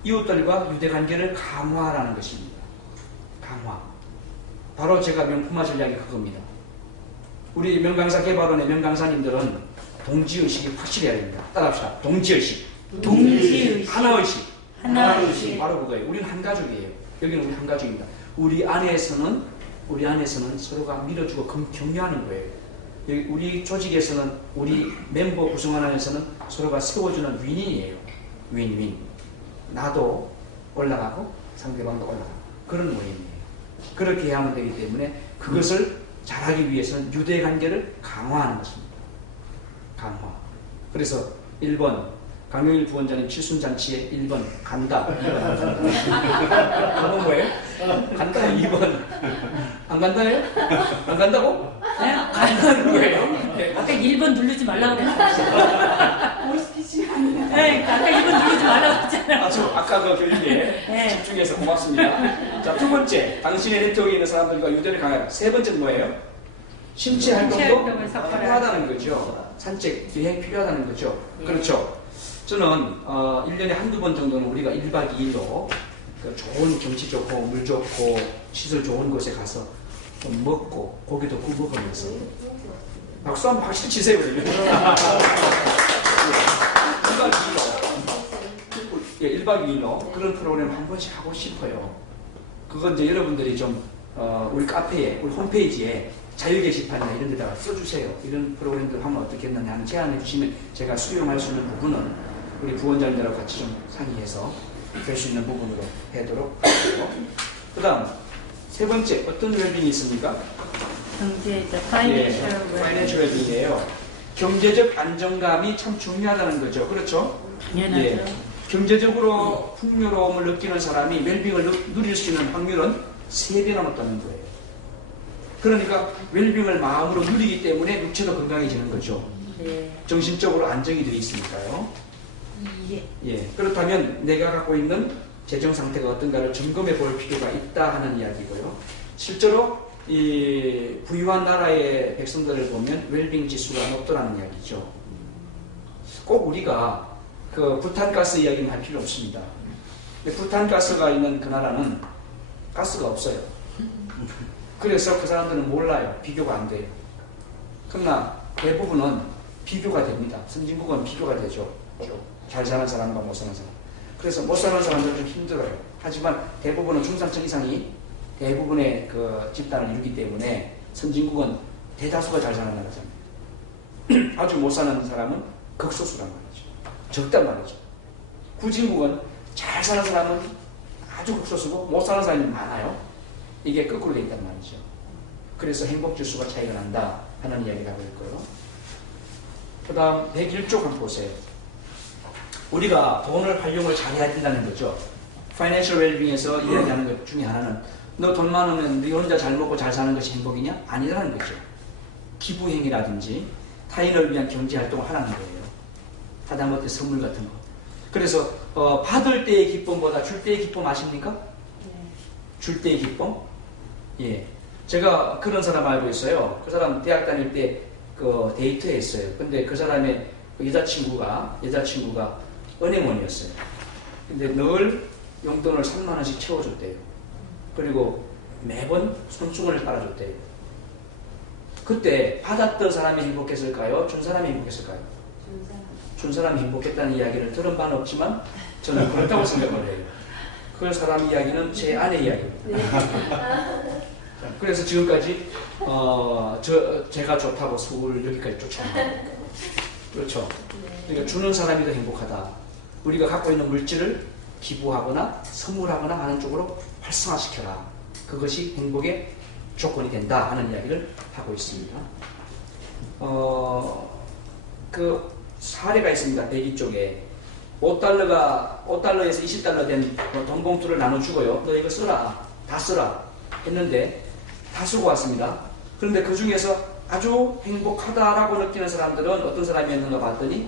이웃들과 유대관계를 강화하라는 것입니다. 강화. 바로 제가 명품화 전략이 그겁니다. 우리 명강사 개발원의 명강사님들은 동지의식이 확실해야 됩니다. 따라합시다. 동지의식. 동지의식. 하나의식. 하나의식. 바로 그거예요. 우리는 한 가족이에요. 여기는 우리 한 가족입니다. 우리 안에서는 서로가 밀어주고 격려하는 거예요. 여기 우리 조직에서는 우리 멤버 구성원 안에서는 서로가 세워주는 윈윈이에요. 윈윈. 나도 올라가고 상대방도 올라가고 그런 모임이에요. 그렇게 해야만 되기 때문에 그것을 잘하기 위해서는 유대관계를 강화하는 것입니다. 강화. 그래서 1번 강용일 부원장님 칠순잔치에 1번 간다. 2번 뭐예요? 간다. 2번 안 간다예요? 안 간다고? 네? 간다는 거예요. 네. 아까 1번 누르지 말라고 그랬어요. 네, 아까 1번 누르지 말라고 했잖아요. 아까 그 교육에 네. 집중해서 고맙습니다. 자, 두 번째, 당신의 네트워크에 있는 사람들과 유대를 강화해라. 세 번째는 뭐예요? 신체 활동도 필요하다는 거죠. 산책, 여행 필요하다는 거죠. 예. 그렇죠. 저는 1년에 한두 번 정도는 우리가 1박 2일로 그 좋은 경치 좋고 물 좋고 시설 좋은 곳에 가서 좀 먹고 고기도 구워 먹으면서 박수 한번 확실히 치세요. 1박 2일로 예, 1박 2일로 그런 프로그램 한 번씩 하고 싶어요. 그건 이제 여러분들이 좀 우리 카페에 우리 홈페이지에 자유 게시판이나 이런 데다가 써주세요. 이런 프로그램들 하면 어떻겠느냐 하는 제안해 주시면 제가 수용할 수 있는 부분은 우리 부원장님들하고 같이 좀 상의해서 될 수 있는 부분으로 하도록 하고요. 그 다음 세 번째 어떤 웰빙이 있습니까? 경제적, 파이낸셜 웰빙이에요. 경제적 안정감이 참 중요하다는 거죠. 그렇죠? 당연하죠. 경제적으로 풍요로움을 느끼는 사람이 웰빙을 누릴 수 있는 확률은 3배나 높다는 거예요. 그러니까 웰빙을 마음으로 누리기 때문에 육체도 건강해지는 거죠. 네. 정신적으로 안정이 되어 있으니까요. 예. 그렇다면 내가 갖고 있는 재정 상태가 어떤가를 점검해 볼 필요가 있다 하는 이야기고요. 실제로 이 부유한 나라의 백성들을 보면 웰빙 지수가 높더라는 이야기죠. 꼭 우리가 그 부탄가스 이야기는 할 필요 없습니다. 근데 부탄가스가 있는 그 나라는 가스가 없어요. 그래서 그 사람들은 몰라요. 비교가 안 돼요. 그러나 대부분은 비교가 됩니다. 선진국은 비교가 되죠. 잘 사는 사람과 못 사는 사람. 그래서 못 사는 사람들은 좀 힘들어요. 하지만 대부분은 중산층 이상이 대부분의 그 집단을 이루기 때문에 선진국은 대다수가 잘 사는 나라잖아요. 아주 못 사는 사람은 극소수란 말이죠. 적단 말이죠. 후진국은 잘 사는 사람은 아주 극소수고 못 사는 사람이 많아요. 이게 거꾸로 되어 있단 말이죠. 그래서 행복지수가 차이가 난다 하는 이야기를 하고 있고요. 그 다음 101쪽 한번 보세요. 우리가 돈을 활용을 잘해야 된다는 거죠. 파이낸셜 웰빙에서 이야기하는 것 중에 하나는 너 돈 많으면 네 혼자 잘 먹고 잘 사는 것이 행복이냐? 아니라는 거죠. 기부행위라든지 타인을 위한 경제활동을 하라는 거예요. 하다못해 선물 같은 거. 그래서 받을 때의 기쁨보다 줄 때의 기쁨 아십니까? 네. 줄 때의 기쁨? 예. 제가 그런 사람 알고 있어요. 그 사람 대학 다닐 때 그 데이트에 있어요. 근데 그 사람의 여자친구가 은행원이었어요. 근데 늘 용돈을 3만 원씩 채워줬대요. 그리고 매번 손수건을 빨아줬대요. 그때 받았던 사람이 행복했을까요? 준 사람이 행복했을까요? 준 사람이 행복했다는 이야기를 들은 바는 없지만 저는 그렇다고 생각을 해요. 그 사람 이야기는 제 아내 이야기입니다. 그래서 지금까지 제가 좋다고 서울 여기까지 쫓아왔어요. 그렇죠. 그러니까 주는 사람이 더 행복하다. 우리가 갖고 있는 물질을 기부하거나 선물하거나 하는 쪽으로 활성화시켜라. 그것이 행복의 조건이 된다 하는 이야기를 하고 있습니다. 그 사례가 있습니다. 102쪽에 5달러에서 20달러 된 돈 봉투를 나눠주고요. 너 이거 써라. 다 써라. 했는데 다 쓰고 왔습니다. 그런데 그 중에서 아주 행복하다라고 느끼는 사람들은 어떤 사람이었는가 봤더니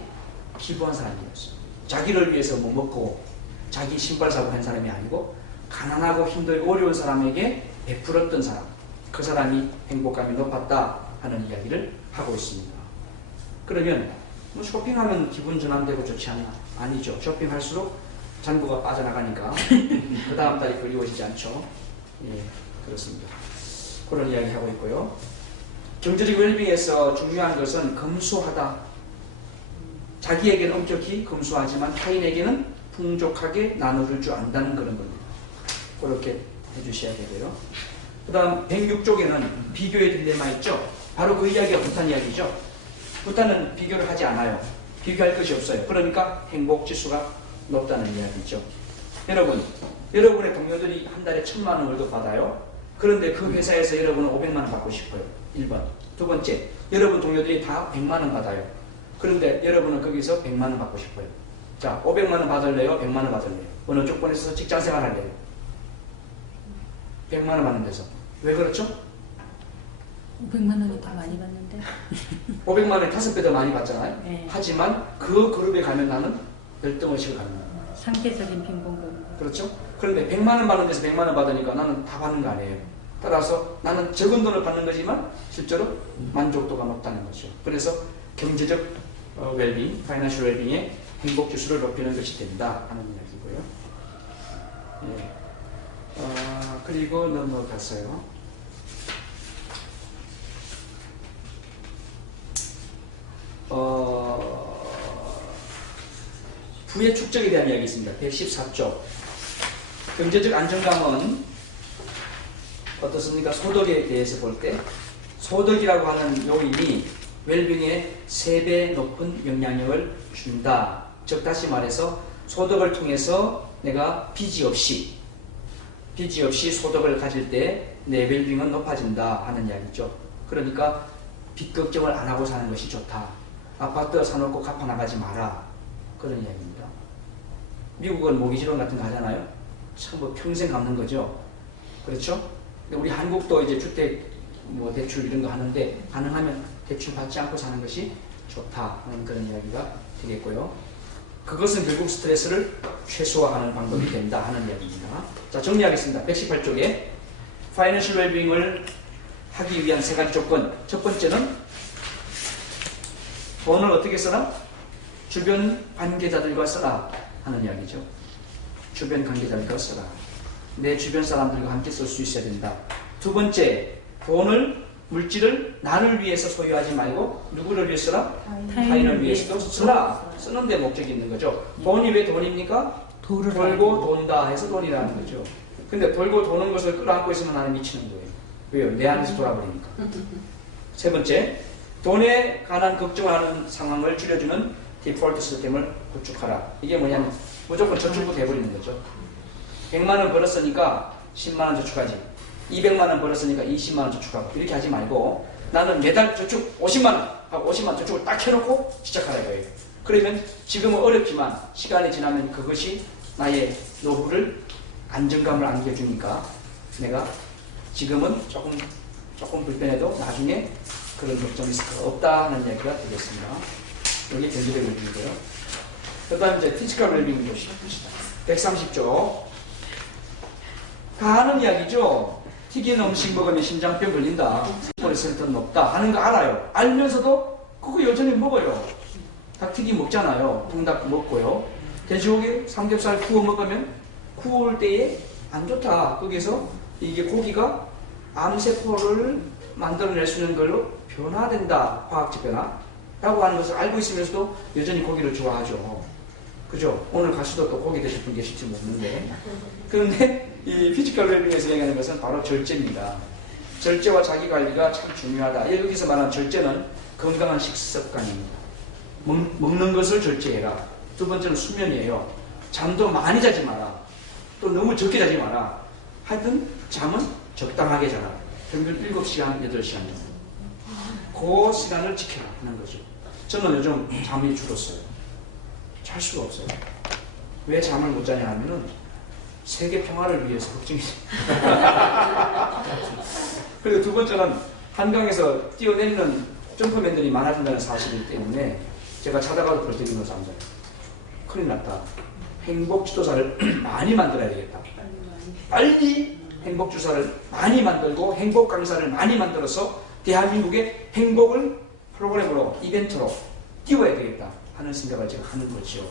기부한 사람이었어요. 자기를 위해서 뭐 먹고 자기 신발 사고 한 사람이 아니고 가난하고 힘들고 어려운 사람에게 베풀었던 사람. 그 사람이 행복감이 높았다 하는 이야기를 하고 있습니다. 그러면 뭐 쇼핑하면 기분 전환되고 좋지 않나? 아니죠. 쇼핑할수록 잔고가 빠져나가니까 그 다음 달이 그리워지지 않죠. 예, 그렇습니다. 그런 이야기 하고 있고요. 경제적 웰빙에서 중요한 것은 검소하다. 자기에게는 엄격히 검소하지만 타인에게는 풍족하게 나눠줄 줄 안다는 그런 겁니다. 그렇게 해주셔야 되고요. 그 다음 106쪽에는 비교의 딜레마 있죠. 바로 그 이야기가 부탄 이야기죠. 부탄은 비교를 하지 않아요. 비교할 것이 없어요. 그러니까 행복지수가 높다는 이야기죠. 여러분의 동료들이 한 달에 1,000만 원 월급 받아요. 그런데 그 회사에서 여러분은 500만 원 받고 싶어요. 1번. 두 번째, 여러분 동료들이 다 100만 원 받아요. 그런데 여러분은 거기서 100만 원 받고 싶어요. 자, 500만 원 받을래요? 100만 원 받을래요? 어느 조건에서 직장 생활 할래요? 100만 원 받는 데서. 왜 그렇죠? 500만 원이 더 많이 받는데. 500만 원이 5배 더 많이 받잖아요. 네. 하지만 그 그룹에 가면 나는 열등의식을 갖는 거예요. 상대적인 빈곤감. 그렇죠? 그런데 100만 원 받는 데서 100만 원 받으니까 나는 다 받는 거 아니에요. 따라서 나는 적은 돈을 받는 거지만 실제로 만족도가 높다는 거죠. 그래서 경제적 웰빙, 파이낸셜 웰빙의 행복 지수를 높이는 것이 된다 하는 이야기고요. 예. 그리고 넘어갔어요. 부의 축적에 대한 이야기 있습니다. 114쪽. 경제적 안정감은 어떻습니까? 소득에 대해서 볼 때 소득이라고 하는 요인이 웰빙에 3배 높은 영향력을 준다. 즉 다시 말해서 소득을 통해서 내가 빚이 없이 빚이 없이 소득을 가질 때 내 웰빙은 높아진다 하는 이야기죠. 그러니까 빚 걱정을 안 하고 사는 것이 좋다. 아파트 사놓고 갚아 나가지 마라. 그런 이야기입니다. 미국은 모기지론 같은 거 하잖아요. 참 뭐 평생 갚는 거죠. 그렇죠? 근데 우리 한국도 이제 주택 뭐 대출 이런 거 하는데 가능하면 대출 받지 않고 사는 것이 좋다 하는 그런 이야기가 되겠고요. 그것은 결국 스트레스를 최소화하는 방법이 된다 하는 이야기입니다. 자, 정리하겠습니다. 118쪽에 Financial Wellbeing을 하기 위한 세 가지 조건. 첫 번째는 돈을 어떻게 써라? 주변 관계자들과 써라 하는 이야기죠. 주변 관계자들과 써라. 내 주변 사람들과 함께 쓸 수 있어야 된다. 두 번째, 돈을, 물질을 나를 위해서 소유하지 말고 누구를 위해서라? 타인을 위해서도 쓰라. 쓰는 데 목적이 있는 거죠. 돈이 왜 돈입니까? 벌고 돈다 해서 돈이라는 거죠. 근데 벌고 도는 것을 끌어안고 있으면 나는 미치는 거예요. 왜요? 내 안에서 돌아버리니까. 세 번째, 돈에 관한 걱정을 하는 상황을 줄여주는 디폴트 시스템을 구축하라. 이게 뭐냐면 무조건 저축부터 해버리는 거죠. 100만 원 벌었으니까 10만 원 저축하지. 200만 원 벌었으니까 20만 원 저축하고 이렇게 하지 말고 나는 매달 저축 50만 원 하고 50만 원 저축을 딱 해놓고 시작하라 이거예요. 그러면 지금은 어렵지만 시간이 지나면 그것이 나의 노후를 안정감을 안겨주니까 내가 지금은 조금 불편해도 나중에 그런 걱정이 없다 하는 이야기가 되겠습니다. 여기 경제적 웰빙이고요. 그 다음 이제 피지컬 웰빙 보시다. 130조. 다 하는 이야기죠. 튀긴 음식 먹으면 심장병 걸린다. 콜레스테롤 높다 하는 거 알아요. 알면서도 그거 여전히 먹어요. 닭튀김 먹잖아요. 통닭 먹고요. 돼지고기, 삼겹살 구워 먹으면 구울 때에 안 좋다. 거기서 이게 고기가 암세포를 만들어낼 수 있는 걸로 변화된다. 화학적 변화. 라고 하는 것을 알고 있으면서도 여전히 고기를 좋아하죠. 그죠? 오늘 가수도 또 고기 드실 분 계실지 모르는데. 그런데 이 피지컬 웰빙에서 얘기하는 것은 바로 절제입니다. 절제와 자기관리가 참 중요하다. 여기서 말하는 절제는 건강한 식습관입니다. 먹는 것을 절제해라. 두 번째는 수면이에요. 잠도 많이 자지 마라. 또 너무 적게 자지 마라. 하여튼 잠은 적당하게 자라. 평균 7시간, 8시간 정도. 그 시간을 지켜라 하는 거죠. 저는 요즘 잠이 줄었어요. 잘 수가 없어요. 왜 잠을 못 자냐 하면은 세계 평화를 위해서 걱정이 그리고 두 번째는 한강에서 뛰어내리는 점프맨들이 많아진다는 사실이기 때문에 제가 자다가도 벌떡이면서 앉아요. 큰일 났다. 행복 지도사를 많이 만들어야 되겠다. 빨리 행복 주사를 많이 만들고 행복 강사를 많이 만들어서 대한민국의 행복을 프로그램으로 이벤트로 띄워야 되겠다 하는 생각을 제가 하는 거죠.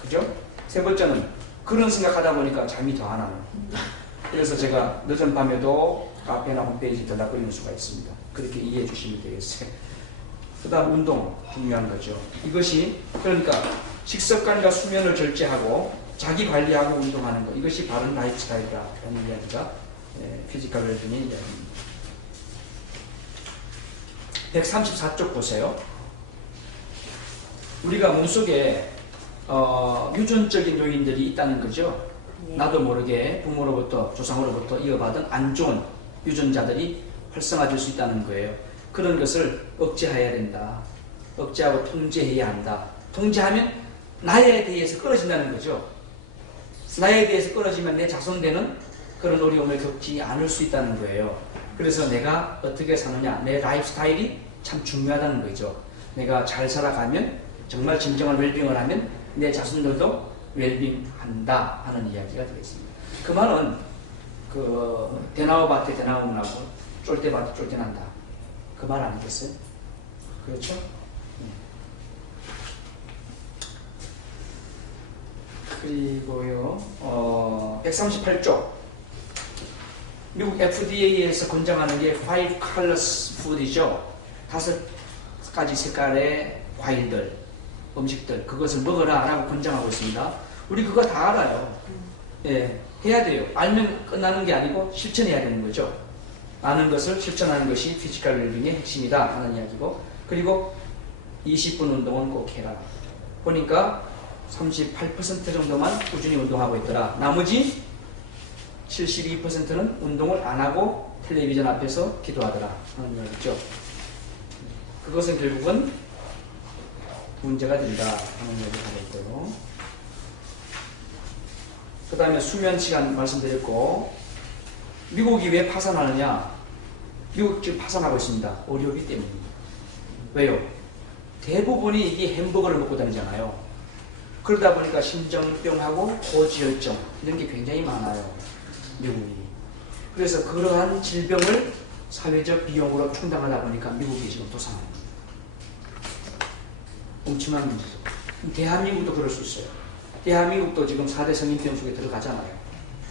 그죠? 세 번째는 그런 생각하다 보니까 잠이 더 안 와요. 그래서 제가 늦은 밤에도 카페나 홈페이지 들락거리는 수가 있습니다. 그렇게 이해해 주시면 되겠어요. 그 다음 운동 중요한 거죠. 이것이 그러니까 식습관과 수면을 절제하고 자기 관리하고 운동하는 것, 이것이 바른 라이프 스타일이다 라는 이야기가 피지컬 웰빙의 이야기입니다. 134쪽 보세요. 우리가 몸속에 유전적인 요인들이 있다는 거죠. 나도 모르게 부모로부터 조상으로부터 이어받은 안 좋은 유전자들이 활성화될 수 있다는 거예요. 그런 것을 억제해야 된다. 억제하고 통제해야 한다. 통제하면 나에 대해서 끊어진다는 거죠. 나에 대해서 끊어지면 내 자손되는 그런 어려움을 겪지 않을 수 있다는 거예요. 그래서 내가 어떻게 사느냐, 내 라이프 스타일이 참 중요하다는 거죠. 내가 잘 살아가면, 정말 진정한 웰빙을 하면 내 자손들도 웰빙한다 하는 이야기가 되겠습니다. 그 말은 대나무 밭에 대나무 나고 쫄대 밭에 쫄대 난다. 그 말 아니겠어요? 그렇죠? 그리고요, 138쪽. 미국 FDA에서 권장하는 게 5 colors food이죠. 5가지 색깔의 과일들, 음식들, 그것을 먹어라 라고 권장하고 있습니다. 우리 그거 다 알아요. 예, 해야 돼요. 알면 끝나는 게 아니고 실천해야 되는 거죠. 아는 것을 실천하는 것이 피지컬 웰빙의 핵심이다 하는 이야기고, 그리고 20분 운동은 꼭 해라. 보니까 38% 정도만 꾸준히 운동하고 있더라. 나머지 72%는 운동을 안 하고 텔레비전 앞에서 기도하더라 하는 얘기죠. 그것은 결국은 문제가 된다 하는 얘기를 하고 있고요. 그 다음에 수면 시간 말씀드렸고, 미국이 왜 파산하느냐? 미국 지금 파산하고 있습니다. 의료비 때문입니다. 왜요? 대부분이 이게 햄버거를 먹고 다니잖아요. 그러다 보니까 심장병하고 고지혈증 이런 게 굉장히 많아요. 미국이. 그래서 그러한 질병을 사회적 비용으로 충당하다 보니까 미국이 지금 도산합니다. 엄청난 문제죠. 대한민국도 그럴 수 있어요. 대한민국도 지금 4대 성인병 속에 들어가잖아요.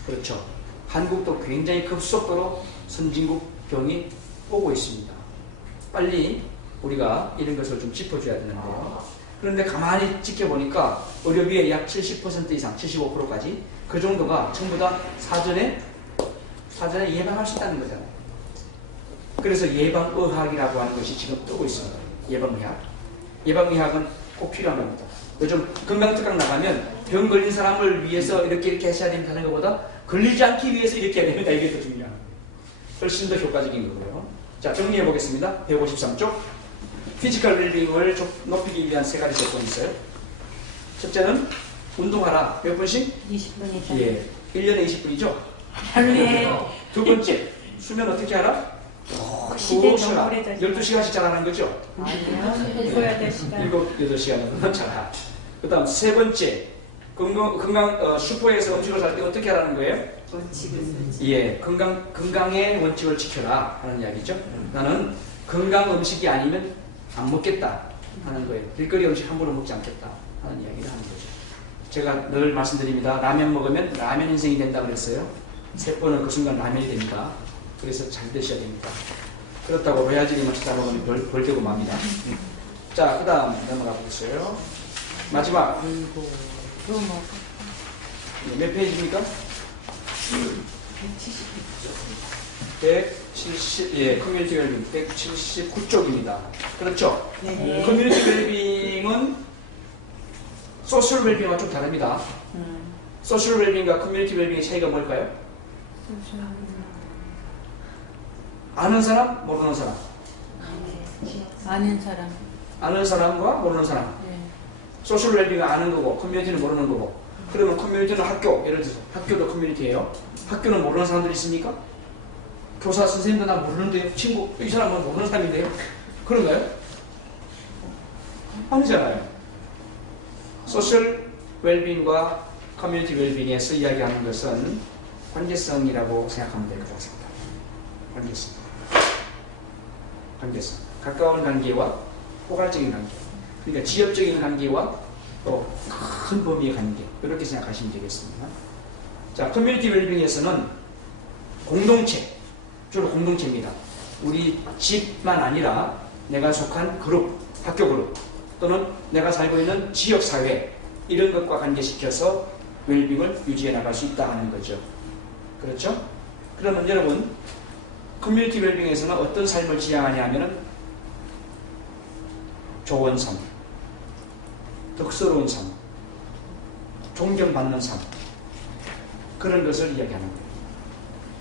그렇죠. 한국도 굉장히 급속도로 선진국 병이 오고 있습니다. 빨리 우리가 이런 것을 좀 짚어줘야 되는데요. 그런데 가만히 지켜보니까 의료비의 약 70% 이상, 75%까지 그 정도가 전부 다 사전에 예방할 수 있다는 거잖아요. 그래서 예방의학이라고 하는 것이 지금 뜨고 있습니다. 예방의학. 예방의학은 꼭 필요한 겁니다. 요즘 건강특강 나가면 병 걸린 사람을 위해서 이렇게 하셔야 된다는 것보다 걸리지 않기 위해서 이렇게 해야 됩니다. 이게 더 중요한 거예요. 훨씬 더 효과적인 거고요. 자, 정리해 보겠습니다. 153쪽. 피지컬 웰빙을 높이기 위한 3가지 조건이 있어요. 첫째는 운동하라. 몇 분씩? 20분 이상. 예. 1년에 20분이죠? 하루에. 두 번째, 수면 어떻게 하라? 시대 쉬라. 너무 오래됐어요. 12시간씩 자라는 거죠? 아니요. 읽어야 될 시간. 7-8시간은 자라. 그 다음 세 번째, 슈퍼에서 음식을 살 때 어떻게 하라는 거예요? 예, 건강의 원칙을 지켜라 하는 이야기죠. 나는 건강 음식이 아니면 안 먹겠다 하는 거예요. 길거리 음식 함부로 먹지 않겠다 하는 이야기를 하는 거죠. 제가 늘 말씀드립니다. 라면 먹으면 라면 인생이 된다고 그랬어요. 세포는 그 순간 라면이 됩니다. 그래서 잘 드셔야 됩니다. 그렇다고 로얄젤리만 찾아 먹으면 벌되고 맙니다. 자, 그 다음 넘어가 보겠어요. 마지막 몇 페이지입니까? 170, 예, 커뮤니티 웰빙 179쪽입니다. 그렇죠? 네. 커뮤니티 웰빙은 소셜 웰빙과 좀 다릅니다. 소셜 웰빙과 커뮤니티 웰빙의 차이가 뭘까요? 아는 사람, 모르는 사람. 아는 사람. 아는 사람과 모르는 사람. 네. 소셜 웰빙은 아는 거고 커뮤니티는 모르는 거고. 그러면 커뮤니티는 학교, 예를 들어서 학교도 커뮤니티예요. 학교는 모르는 사람들이 있습니까? 교사 선생님도 나 모르는데요. 친구, 이 사람은 모르는 사람인데요. 그런가요? 아니잖아요. 소셜 웰빙과 커뮤니티 웰빙에서 이야기하는 것은 관계성이라고 생각하면 될 것 같습니다. 관계성. 가까운 관계와 포괄적인 관계. 그러니까 지역적인 관계와 또 큰 범위의 관계. 이렇게 생각하시면 되겠습니다. 자, 커뮤니티 웰빙에서는 공동체, 주로 공동체입니다. 우리 집만 아니라 내가 속한 그룹, 학교 그룹, 또는 내가 살고 있는 지역사회, 이런 것과 관계시켜서 웰빙을 유지해 나갈 수 있다 하는 거죠. 그렇죠? 그러면 여러분, 커뮤니티 웰빙에서는 어떤 삶을 지향하냐 하면은 좋은 삶, 덕스러운 삶, 존경받는 삶, 그런 것을 이야기하는 거예요.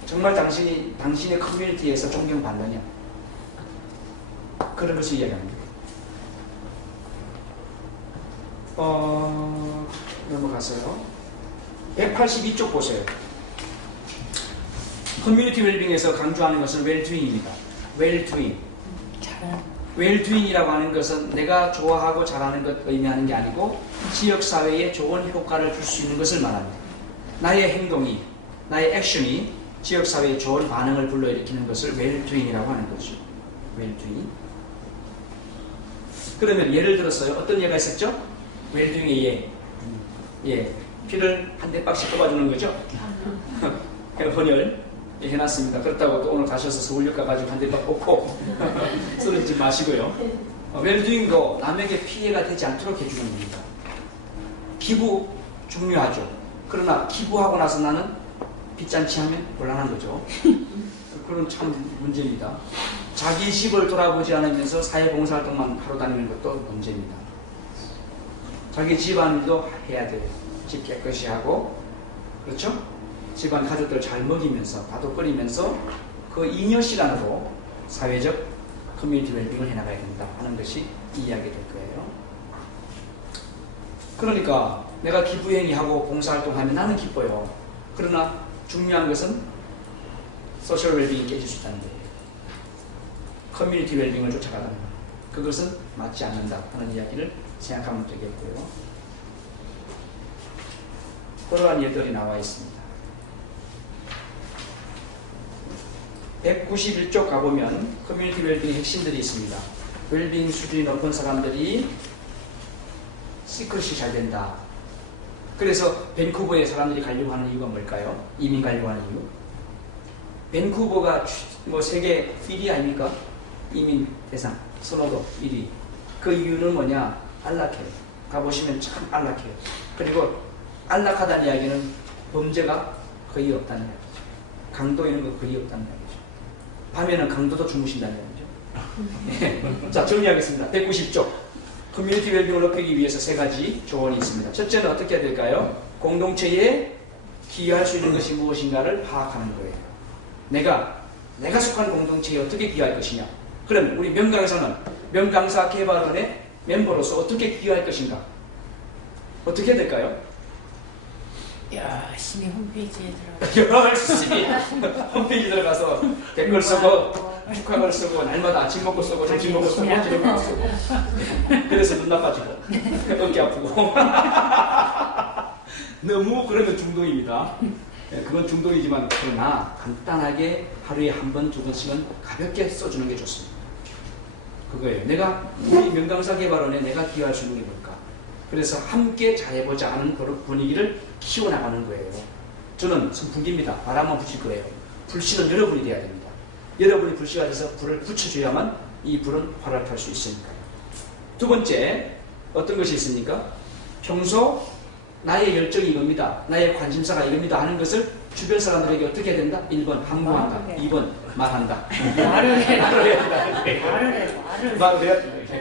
정말 당신의 커뮤니티에서 존경받느냐, 그런 것을 이야기하는 거예요. 넘어가서요. 182쪽 보세요. 커뮤니티 웰빙에서 강조하는 것은 웰두잉입니다. 웰두잉. 웰두잉이라고 하는 것은 내가 좋아하고 잘하는 것 의미하는 게 아니고 지역사회에 좋은 효과를 줄 수 있는 것을 말합니다. 나의 행동이, 나의 액션이 지역사회에 좋은 반응을 불러일으키는 것을 웰두잉이라고 하는 거죠. 웰두잉. 그러면 예를 들었어요. 어떤 예가 있었죠? 웰두잉의 예. 예. 피를 한 대박씩 뽑아주는 거죠. 헌혈 해놨습니다. 그렇다고 또 오늘 가셔서 서울역 가가지고 한 대박 뽑고 쓰러지지 마시고요. 웰두잉도 남에게 피해가 되지 않도록 해주는 겁니다. 기부 중요하죠. 그러나 기부하고 나서 나는 빚잔치 하면 곤란한 거죠. 그런 참 문제입니다. 자기 집을 돌아보지 않으면서 사회봉사활동만 하러 다니는 것도 문제입니다. 자기 집안일도 해야 돼요. 집 깨끗이 하고, 그렇죠? 집안 가족들 잘 먹이면서 다독거리면서 그 잉여 시간으로 사회적 커뮤니티 웰빙을 해나가야 된다 하는 것이 이 이야기 될 거예요. 그러니까 내가 기부행위하고 봉사활동하면 나는 기뻐요. 그러나 중요한 것은 소셜 웰빙이 깨질 수 있다는 거예요. 커뮤니티 웰빙을 쫓아가는 그것은 맞지 않는다 하는 이야기를 생각하면 되겠고요. 그러한 예들이 나와 있습니다. 191쪽 가보면 커뮤니티 웰빙의 핵심들이 있습니다. 웰빙 수준이 높은 사람들이 시크릿이 잘 된다. 그래서 밴쿠버에 사람들이 가려고 하는 이유가 뭘까요? 이민 가려고 하는 이유? 밴쿠버가 뭐 세계 1위 아닙니까? 이민 대상 선호도 1위. 그 이유는 뭐냐? 안락해요. 가보시면 참 안락해요. 그리고 안락하다는 이야기는 범죄가 거의 없다는 이야기죠. 강도 이런 거 거의 없다는 이야기죠. 밤에는 강도도 주무신다는 이야기죠. 자, 정리하겠습니다. 190쪽. 커뮤니티 웰빙을 높이기 위해서 세 가지 조언이 있습니다. 첫째는 어떻게 해야 될까요? 공동체에 기여할 수 있는 것이 무엇인가를 파악하는 거예요. 내가 속한 공동체에 어떻게 기여할 것이냐. 그럼 우리 명강사는 명강사 개발원의 멤버로서 어떻게 기여할 것인가? 어떻게 해야 될까요? 열심히 홈페이지에 들어가. 열심히 홈페이지 들어가서 댓글 쓰고 축하글 쓰고 날마다 아침 먹고 쓰고 점심 먹고 쓰고 저녁 먹고 쓰고 그래서 눈 나빠지고 어깨 아프고 너무 그러면 중독입니다. 그건 중독이지만 그러나 간단하게 하루에 한 번, 두 번씩은 가볍게 써주는 게 좋습니다. 그거예요. 우리 명강사 개발원에 내가 기여할 수 있는 게 뭘까? 그래서 함께 잘해보자 하는 그런 분위기를 키워나가는 거예요. 저는 선풍기입니다. 바람만 부칠 거예요. 불씨는 여러분이 돼야 됩니다. 여러분이 불씨가 돼서 불을 붙여줘야만 이 불은 활활 수 있으니까요. 두 번째, 어떤 것이 있습니까? 평소 나의 열정이 이겁니다. 나의 관심사가 이겁니다 하는 것을 주변 사람들에게 어떻게 해야 된다? 1번 항모한다. 2번 말한다. 말을 해. 말을 해야 된다.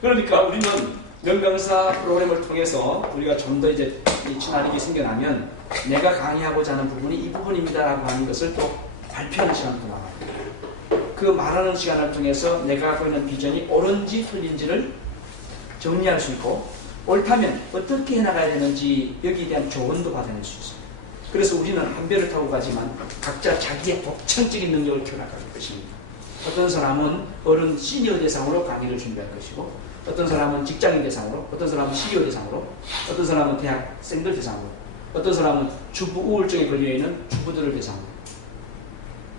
그러니까 우리는 명강사 프로그램을 통해서 우리가 좀 더 이제 친화력이 생겨나면 내가 강의하고자 하는 부분이 이 부분입니다라고 하는 것을 또 발표하는 시간도 나와요. 그 말하는 시간을 통해서 내가 갖고 있는 비전이 옳은지 틀린지를 정리할 수 있고 옳다면 어떻게 해나가야 되는지 여기에 대한 조언도 받아낼 수 있습니다. 그래서 우리는 한 배를 타고 가지만 각자 자기의 독창적인 능력을 키워나갈 것입니다. 어떤 사람은 어른 시니어 대상으로 강의를 준비할 것이고 어떤 사람은 직장인 대상으로, 어떤 사람은 CEO 대상으로, 어떤 사람은 대학생들 대상으로, 어떤 사람은 주부 우울증에 걸려있는 주부들을 대상으로.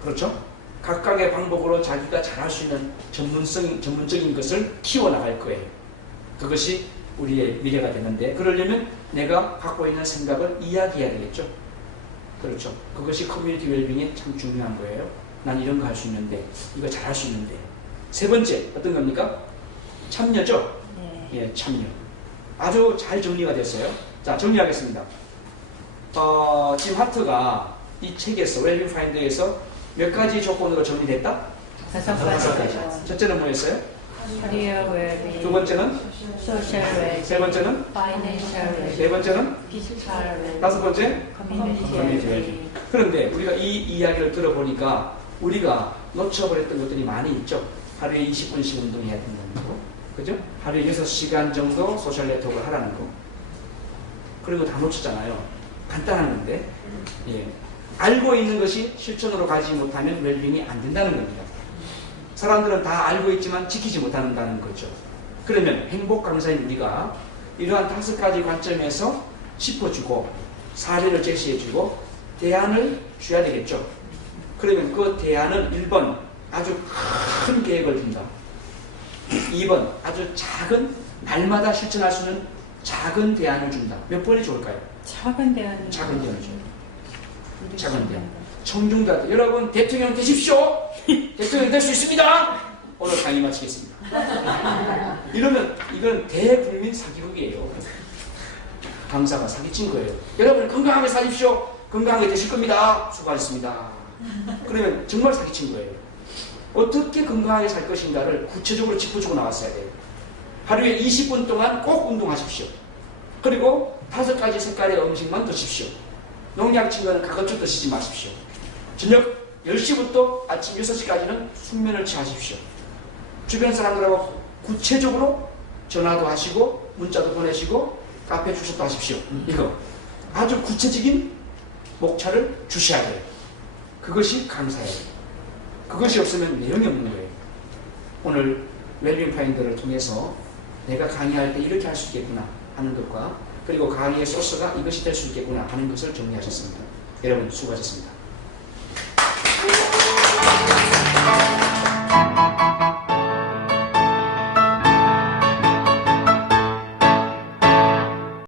그렇죠? 각각의 방법으로 자기가 잘할 수 있는 전문적인 것을 키워나갈 거예요. 그것이 우리의 미래가 되는데 그러려면 내가 갖고 있는 생각을 이야기해야 되겠죠. 그렇죠. 그것이 커뮤니티 웰빙에 참 중요한 거예요. 난 이런 거 할 수 있는데 이거 잘할 수 있는데. 세 번째 어떤 겁니까? 참여죠. 예, 참여. 아주 잘 정리가 됐어요. 자, 정리하겠습니다. 짐 하트가 이 책에서 웰빙 파인더에서 몇 가지 조건으로 정리됐다? 다섯 가지. 첫째는 뭐였어요? 커리어 웰빙. 두 번째는? 소셜 웰빙. 세 번째는? 파이낸셜 웰빙. 네 번째는? 피지컬 웰빙. 다섯 번째? 커뮤니티 웰빙. 그런데 우리가 이 이야기를 들어보니까 우리가 놓쳐버렸던 것들이 많이 있죠. 하루에 20분씩 운동해야 된다는 거. 그죠? 하루에 6시간 정도 소셜 네트워크를 하라는 거. 그런 거 다 놓쳤잖아요. 간단한 건데. 예. 알고 있는 것이 실천으로 가지 못하면 웰빙이 안 된다는 겁니다. 사람들은 다 알고 있지만 지키지 못한다는 거죠. 그러면 행복 강사인 우리가 이러한 5가지 관점에서 짚어주고 사례를 제시해주고 대안을 줘야 되겠죠. 그러면 그 대안은 1번 아주 큰 계획을 둔다. 2번 아주 작은 날마다 실천할 수 있는 작은 대안을 준다. 몇 번이 좋을까요? 작은 대안을 작은 대안을 줘요. 작은 대안. 청중들 여러분 대통령 되십시오. 대통령 될 수 있습니다. 오늘 강의 마치겠습니다. 이러면 이건 대국민 사기극이에요. 강사가 사기친 거예요. 여러분 건강하게 사십시오. 건강하게 되실 겁니다. 수고하셨습니다. 그러면 정말 사기친 거예요. 어떻게 건강하게 살 것인가를 구체적으로 짚어주고 나왔어야 돼요. 하루에 20분 동안 꼭 운동하십시오. 그리고 5가지 색깔의 음식만 드십시오. 농약 친 거는 가급적 드시지 마십시오. 저녁 10시부터 아침 6시까지는 숙면을 취하십시오. 주변 사람들하고 구체적으로 전화도 하시고 문자도 보내시고 카페 주소도 하십시오. 이거 아주 구체적인 목차를 주셔야 돼요. 그것이 강사예요. 그것이 없으면 내용이 없는 거예요. 오늘 웰빙 파인더를 통해서 내가 강의할 때 이렇게 할 수 있겠구나 하는 것과 그리고 강의의 소스가 이것이 될 수 있겠구나 하는 것을 정리하셨습니다. 여러분 수고하셨습니다.